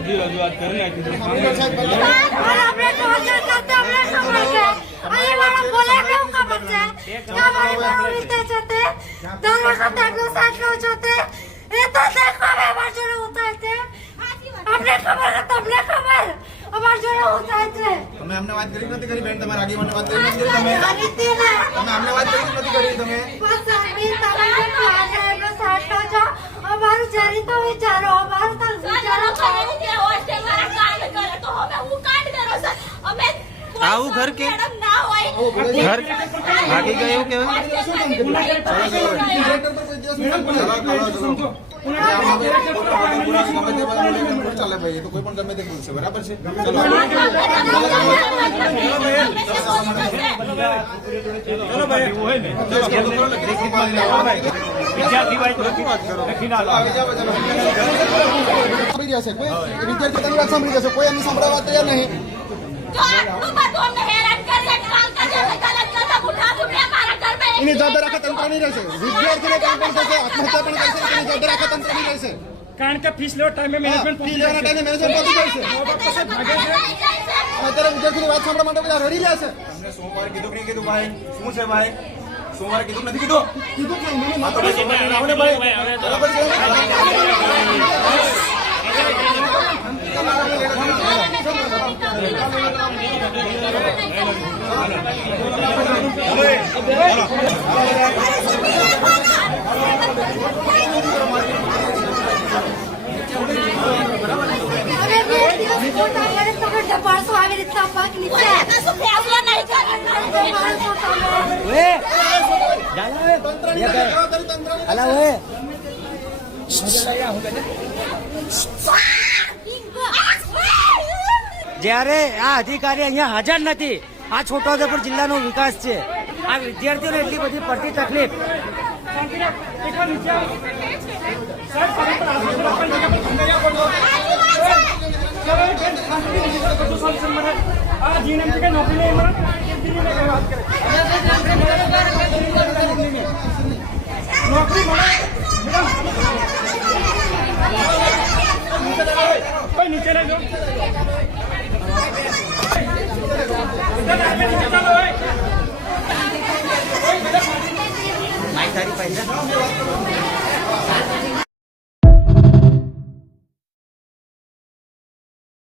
બધી રજૂઆત કરી નાખી તમે અમને વાત કરી નથી કરી બેન, તમારા આગેવાનને વાત કરી નથી તમે અમને વાત કરી નથી કરી તમે અમારું જરી તો વિચારો, અમારું તો વિચારો આવું ઘર કે ઘર ભાગી ગયું કેવાય ચાલે ભાઈ, તો કોઈ પણ ગમે તે બોલશે, બરાબર છે? કોઈ એમને સાંભળવા તૈયાર નહીં. એની જવાબદાર આખા તંત્રની રહેશે. વિદ્યાર્થીને કામ પણ થશે, આત્મહત્યા પણ કરશે, એની જવાબદાર આખા તંત્રની રહેશે. કારણ કે ફીસ લેવા ટાઈમે મેનેજમેન્ટ ફી લેવાના ટાઈમે મેનેજમેન્ટ પહોંચી જાય છે. અત્યારે વિદ્યાર્થીની વાત સાંભળવા માટે બધા રડી રહ્યા છે. તમને સોમવારે કીધું કે નહીં કીધું ભાઈ? શું છે ભાઈ? સોમવારે કીધું નથી કીધું? કીધું છે મને. આ તો સોમવારે આવો ને ભાઈ, બરાબર છે? આવી રીતના પગ નીચે જ્યારે આ અધિકારી અહીંયા હાજર નથી, આ છોટાઉદેપુર જિલ્લાનો વિકાસ છે, આ વિદ્યાર્થીઓને એટલી બધી પડતી તકલીફ. નીચે રહેજો. માહિતી